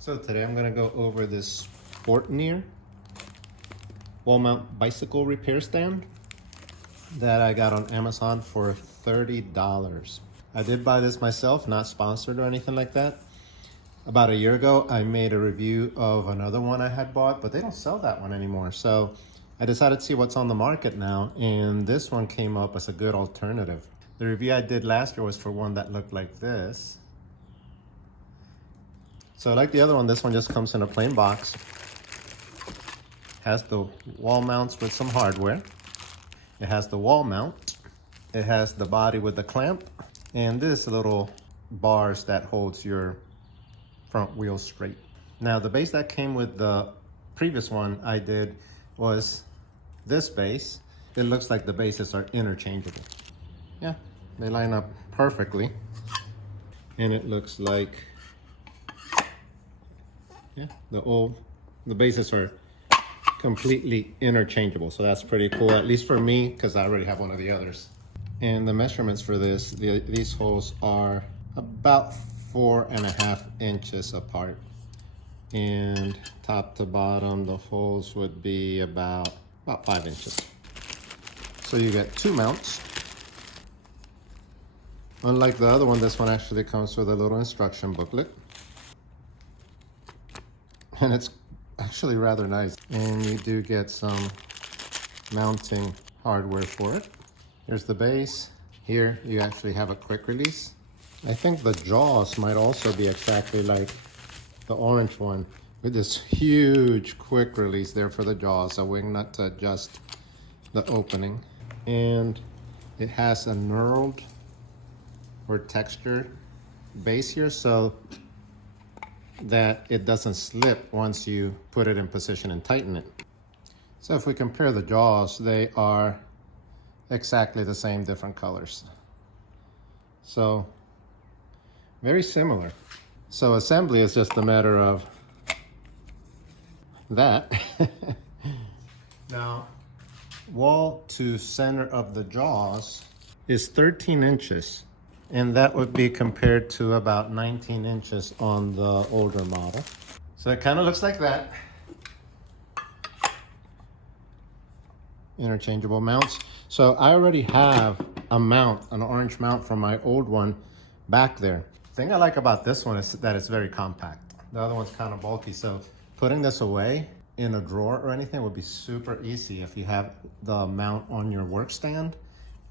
So today I'm gonna go over this Sporteer wall mount bicycle repair stand that I got on Amazon for $30. I did buy this myself, not sponsored or anything like that. About a year ago, I made a review of another one I had bought, but they don't sell that one anymore. So I decided to see what's on the market now, and this one came up as a good alternative. The review I did last year was for one that looked like this. So like the other one, this one just comes in a plain box. Has the wall mounts with some hardware. It has the wall mount. It has the body with the clamp. And this little bars that holds your front wheel straight. Now the base that came with the previous one I did was this base. It looks like the bases are interchangeable. Yeah, they line up perfectly. And it looks like, yeah, the bases are completely interchangeable. So that's pretty cool, at least for me, because I already have one of the others. And the measurements for this, these holes are about 4.5 inches apart. And top to bottom, the holes would be about 5 inches. So you get two mounts. Unlike the other one, this one actually comes with a little instruction booklet. And it's actually rather nice. And you do get some mounting hardware for it. Here's the base. Here you actually have a quick release. I think the jaws might also be exactly like the orange one, with this huge quick release there for the jaws, a wing nut to adjust the opening. And it has a knurled or textured base here, so that it doesn't slip once you put it in position and tighten it. So if we compare the jaws, they are exactly the same, different colors. So very similar. So assembly is just a matter of that. Now, wall to center of the jaws is 13 inches. And that would be compared to about 19 inches on the older model. So it kind of looks like that. Interchangeable mounts. So I already have a mount, an orange mount from my old one back there. The thing I like about this one is that it's very compact. The other one's kind of bulky, so putting this away in a drawer or anything would be super easy if you have the mount on your work stand,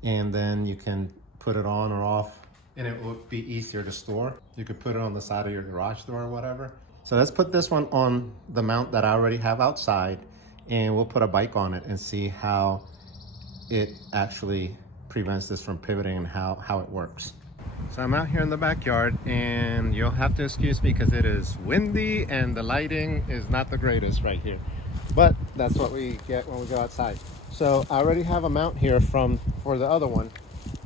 and then you can put it on or off, and it would be easier to store. You could put it on the side of your garage door or whatever. So let's put this one on the mount that I already have outside, and we'll put a bike on it and see how it actually prevents this from pivoting and how it works. So I'm out here in the backyard, and you'll have to excuse me because it is windy and the lighting is not the greatest right here. But that's what we get when we go outside. So I already have a mount here for the other one.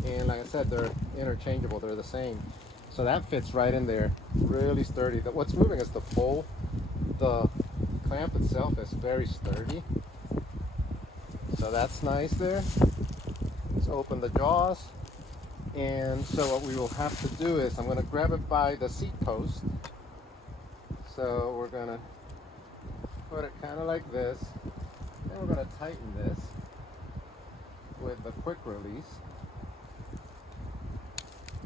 And like I said, they're interchangeable, they're the same. So that fits right in there, really sturdy. What's moving is the pole. The clamp itself is very sturdy. So that's nice there. Let's open the jaws. And so what we will have to do is, I'm gonna grab it by the seat post. So we're gonna put it kind of like this. And we're gonna tighten this with the quick release.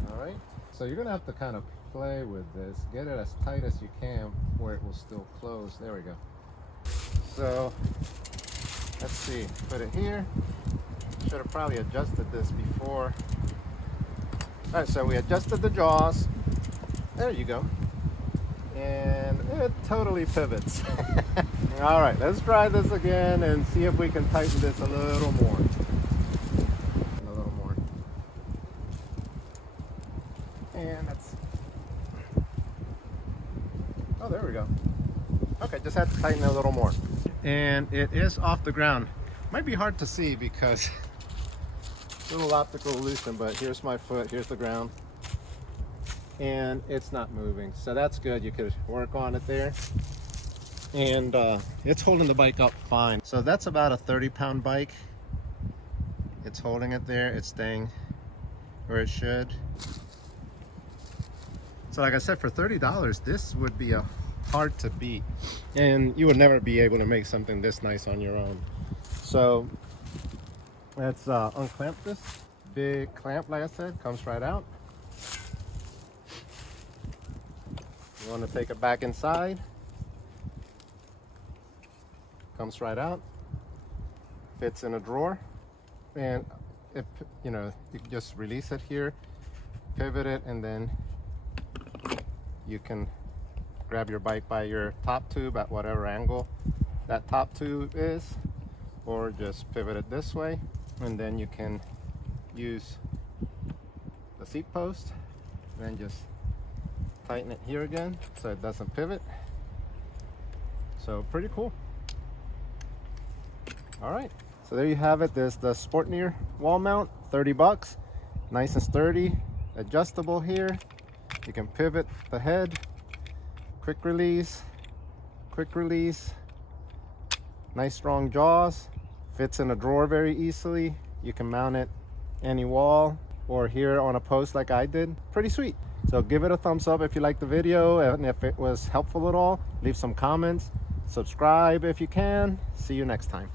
All right, so you're gonna have to kind of play with this, get it as tight as you can where it will still close. There we go. So let's see, put it here. Should have probably adjusted this before. All right, so we adjusted the jaws. There you go. And it totally pivots. All right, let's try this again and see if we can tighten this a little more. And that's, oh, there we go. Okay, just had to tighten it a little more. And it is off the ground. Might be hard to see because little optical illusion, but here's my foot, here's the ground. And it's not moving, so that's good. You could work on it there. And it's holding the bike up fine. So that's about a 30-pound bike. It's holding it there, it's staying where it should. So like I said, for $30, this would be a hard to beat, and you would never be able to make something this nice on your own. So let's unclamp this. Big clamp, like I said, comes right out. You want to take it back inside, comes right out, fits in a drawer, and if you know, you can just release it here, pivot it, and then you can grab your bike by your top tube at whatever angle that top tube is, or just pivot it this way, and then you can use the seat post and then just tighten it here again so it doesn't pivot. So pretty cool. All right, so there you have it. There's the Sporteer wall mount, 30 bucks, nice and sturdy, adjustable here. You can pivot the head, quick release, nice strong jaws, fits in a drawer very easily. You can mount it any wall or here on a post like I did. Pretty sweet. So give it a thumbs up if you liked the video, and if it was helpful at all, leave some comments, subscribe if you can. See you next time.